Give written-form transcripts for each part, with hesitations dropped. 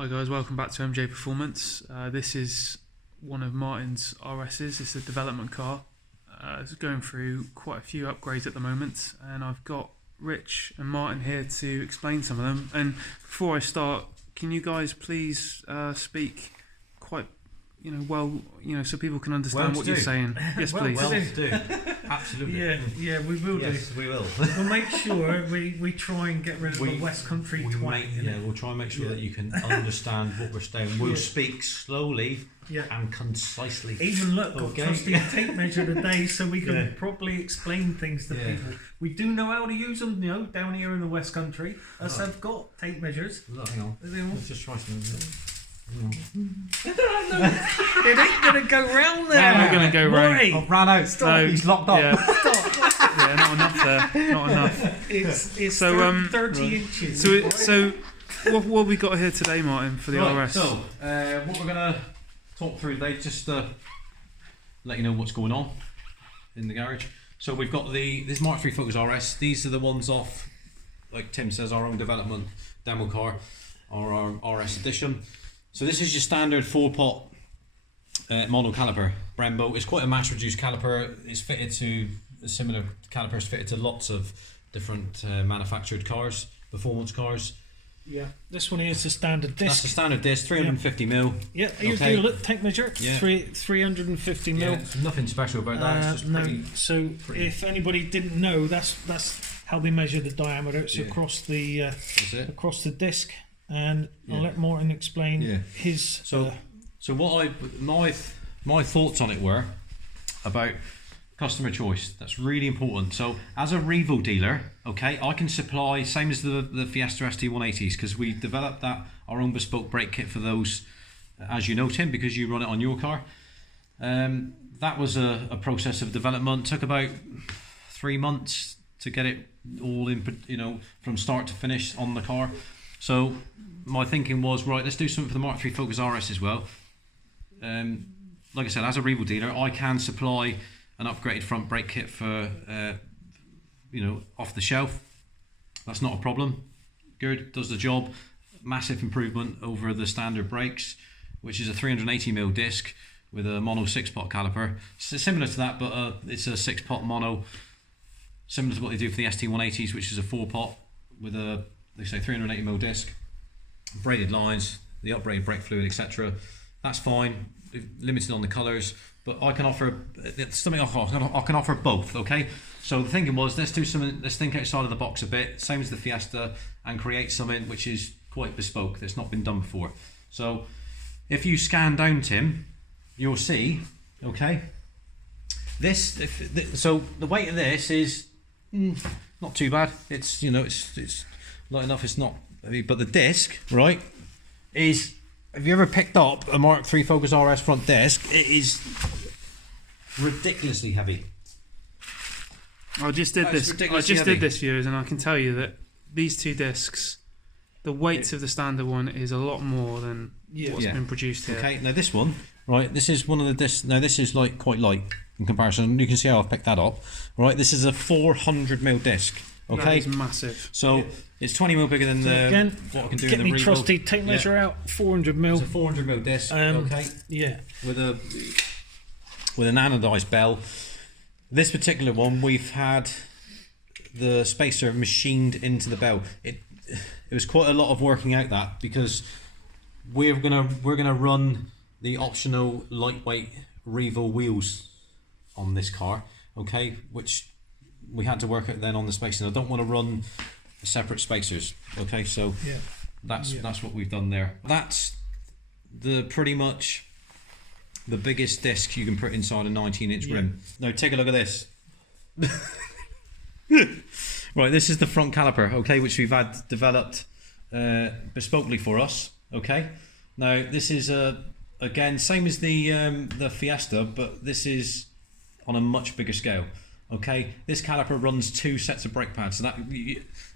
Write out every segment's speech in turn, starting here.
Hi guys, welcome back to MJ Performance. This is one of Martin's RS's. It's a development car. It's going through quite a few upgrades at the moment, and I've got Rich and Martin here to explain some of them. And before I start, can you guys please speak quite, well, so people can understand what you're saying? Yes, please. Well to do. Absolutely. Yeah, we will do. Yes, we will. We'll make sure we try and get rid of the West Country twang. We'll try and make sure that you can understand what we're saying. We'll speak slowly and concisely. Even look, got trusty tape measure today so we can properly explain things to people. We do know how to use them, down here in the West Country. Us have got tape measures. Look, hang on. Let's just try something. It ain't gonna go round there. Not going to go round. I've ran out. Stop. No, He's locked up. Yeah, not enough there. Not enough. It's So, 30 inches. So what have we got here today, Martin, for the RS? So, what we're gonna talk through today, just to let you know what's going on in the garage. So we've got this Mark III Focus RS. These are the ones off, like Tim says, our own development demo car, or our RS edition. So this is your standard 4-pot mono caliper Brembo. It's quite a mass-reduced caliper. It's fitted to similar calipers fitted to lots of different manufactured cars, performance cars. Yeah, this one here is the standard disc. That's the standard disc, 350 mil. Yeah, here's the tape measure. Yeah. 350 mil. Yeah, nothing special about that. It's just pretty. If anybody didn't know, that's how they measure the diameter. It's across the across the disc. And I'll let Martin explain his. So what my thoughts on it were about customer choice. That's really important. So as a Revo dealer, okay, I can supply same as the Fiesta ST180s, because we developed our own bespoke brake kit for those, as you know, Tim, because you run it on your car. That was a process of development. Took about 3 months to get it all in, from start to finish on the car. So my thinking was, right, let's do something for the Mark III Focus RS as well. Like I said, as a Revo dealer, I can supply an upgraded front brake kit for, off the shelf. That's not a problem. Good, does the job. Massive improvement over the standard brakes, which is a 380mm disc with a mono 6-pot caliper. So similar to that, but it's a 6-pot mono, similar to what they do for the ST180s, which is a 4-pot with a, they say, 380mm disc, braided lines, the upbraided brake fluid, etc. That's fine. Limited on the colours, but I can offer something. I can offer both. Okay. So the thinking was, let's do something. Let's think outside of the box a bit, same as the Fiesta, and create something which is quite bespoke, that's not been done before. So if you scan down, Tim, you'll see. Okay. So the weight of this is not too bad. It's it's light enough. It's not heavy, but the disc, right, is. Have you ever picked up a Mark III Focus RS front disc? It is ridiculously heavy. I just did this. Did this, viewers, and I can tell you that these two discs, the weight of the standard one is a lot more than what's been produced here. Okay, now this one, right? This is one of the discs. Now this is quite light in comparison. You can see how I've picked that up. Right, this is a 400mm disc. Okay, that is massive. So it's 20mm bigger than what I can do in the Revo. Get me trusty tape measure out. 400mm. It's a 400mm disc. Okay. Yeah. With an anodized bell. This particular one, we've had the spacer machined into the bell. It was quite a lot of working out that, because we're gonna run the optional lightweight Revo wheels on this car. Okay, which we had to work out then on the spacing. I don't want to run separate spacers. Okay, so that's what we've done there. That's pretty much the biggest disc you can put inside a 19-inch rim. Now take a look at this. Right, this is the front caliper, okay, which we've had developed bespokely for us. Okay, now this is again same as the Fiesta, but this is on a much bigger scale. Okay, this caliper runs 2 sets of brake pads, so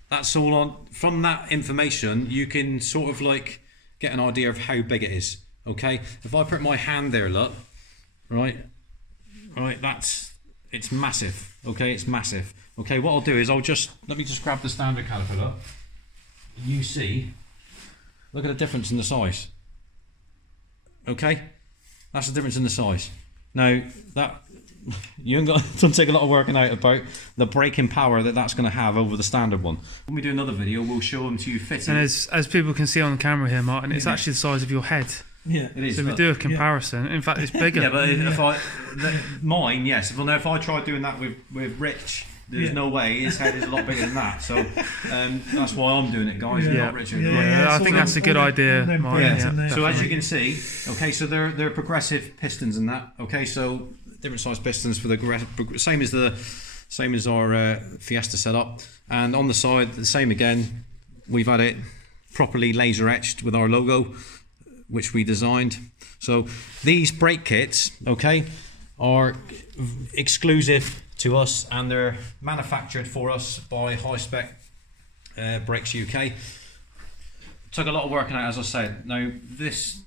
that's all on. From that information, you can sort of get an idea of how big it is. Okay, if I put my hand there, look, right, it's massive. Okay, it's massive. Okay, what I'll do is let me just grab the standard caliper up. You see, Look at the difference in the size. Okay, that's the difference in the size. Now that you ain't got to take a lot of working out about the braking power that's going to have over the standard one. When we do another video, we'll show them to you fitting. And as people can see on the camera here, Martin, it's actually the size of your head. Yeah, it is. So if we do a comparison, in fact, it's bigger. Yeah, but mine, yes. Well, now if I tried doing that with Rich, there's no way his head is a lot bigger than that. So that's why I'm doing it, guys. Not Richard. I think that's a good idea, Martin. Yeah. So as you can see, okay, so they're progressive pistons and that. Okay, so different size pistons for the same as our Fiesta setup, and on the side the same again. We've had it properly laser etched with our logo, which we designed. So these brake kits, okay, are exclusive to us, and they're manufactured for us by High Spec Brakes UK. Took a lot of working out, as I said. Now this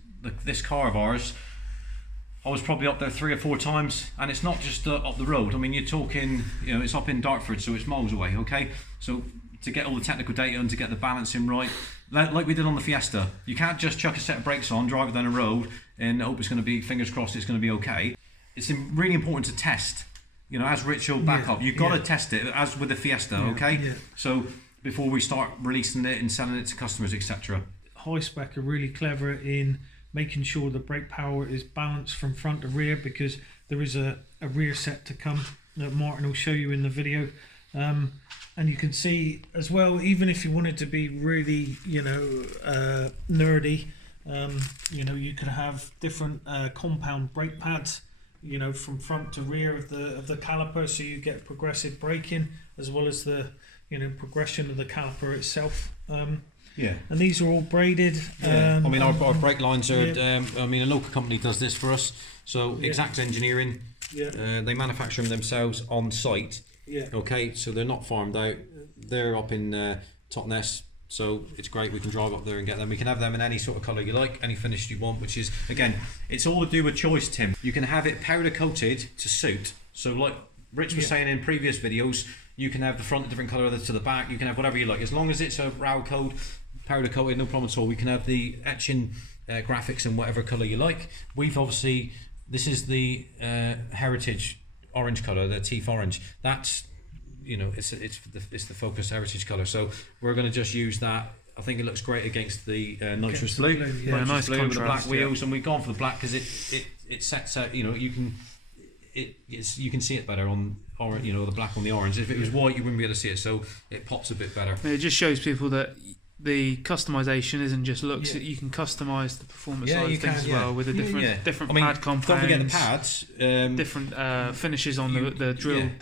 car of ours, I was probably up there 3 or 4 times, and it's not just up the road. I mean, you're talking, it's up in Dartford, so it's miles away, okay? So to get all the technical data and to get the balancing right, like we did on the Fiesta, you can't just chuck a set of brakes on, drive it down a road, and hope it's going to be, fingers crossed, it's going to be okay. It's really important to test. As Rich will back up, you've got to test it, as with the Fiesta, okay? Yeah. So before we start releasing it and selling it to customers, etc. High Spec are really clever in making sure the brake power is balanced from front to rear, because there is a rear set to come that Martin will show you in the video. And you can see as well, even if you wanted to be really, nerdy, you could have different compound brake pads, from front to rear of the caliper, so you get progressive braking as well as the, progression of the caliper itself. Yeah, and these are all braided. Yeah. I mean, our brake lines are. I mean, a local company does this for us. So Exact Engineering. Yeah. They manufacture them themselves on site. Yeah. Okay, so they're not farmed out. They're up in Totnes, so it's great. We can drive up there and get them. We can have them in any sort of colour you like, any finish you want. Which is, again, it's all to do with choice, Tim. You can have it powder coated to suit. So like Rich was saying in previous videos, you can have the front a different colour to the back. You can have whatever you like, as long as it's a RAL code. Powder coated, no problem at all. We can have the etching graphics in whatever colour you like. We've obviously, this is the Heritage orange colour, the teeth orange. That's, it's the Focus Heritage colour. So we're going to just use that. I think it looks great against the nitrous blue. Yeah, nice blue contrast, with the black wheels, and we've gone for the black because it sets out. You can see it better on the black on the orange. If it was white, you wouldn't be able to see it, so it pops a bit better. It just shows people that the customization isn't just looks. You can customize the performance side of things as well with the different pad compounds. Don't forget the pads. Different finishes on the drilled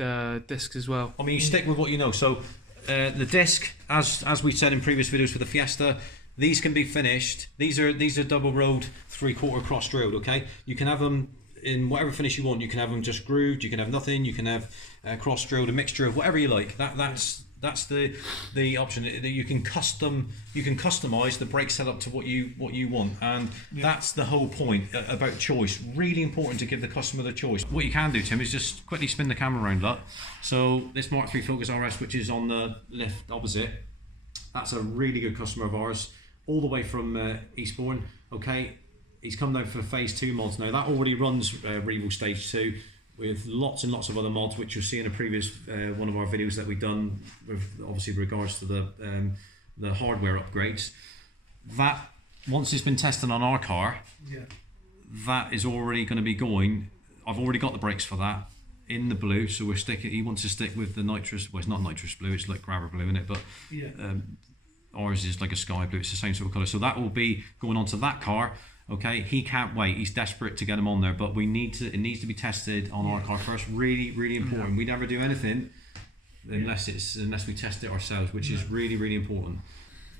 discs as well. I mean, you stick with what you know. So the disc, as we said in previous videos for the Fiesta, these can be finished. These are double rolled 3/4 cross drilled. Okay, you can have them in whatever finish you want. You can have them just grooved. You can have nothing. You can have cross drilled, a mixture of whatever you like. That's the option that you can customize the brake setup to what you want, and that's the whole point about choice. Really important to give the customer the choice. What you can do, Tim, is just quickly spin the camera around a lot. So this Mark III Focus RS, which is on the left opposite, that's a really good customer of ours, all the way from Eastbourne. Okay, he's come down for phase 2 mods now. That already runs Revo Stage 2. With lots and lots of other mods, which you'll see in a previous one of our videos that we've done, with obviously regards to the hardware upgrades. That once it's been tested on our car, that is already going to be going. I've already got the brakes for that in the blue, so we're sticking. He wants to stick with the nitrous. Well, it's not nitrous blue; it's like grabber blue in it, but ours is like a sky blue. It's the same sort of colour, so that will be going onto that car. Okay, he can't wait. He's desperate to get them on there, but it needs to be tested on our car first. Really, really important. We never do anything unless we test it ourselves, which is really, really important.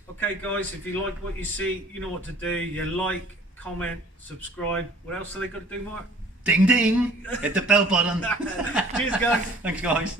Okay, guys, if you like what you see, you know what to do. You like, comment, subscribe. What else have they got to do, Mark? Ding ding! Hit the bell button. Cheers, guys. Thanks, guys.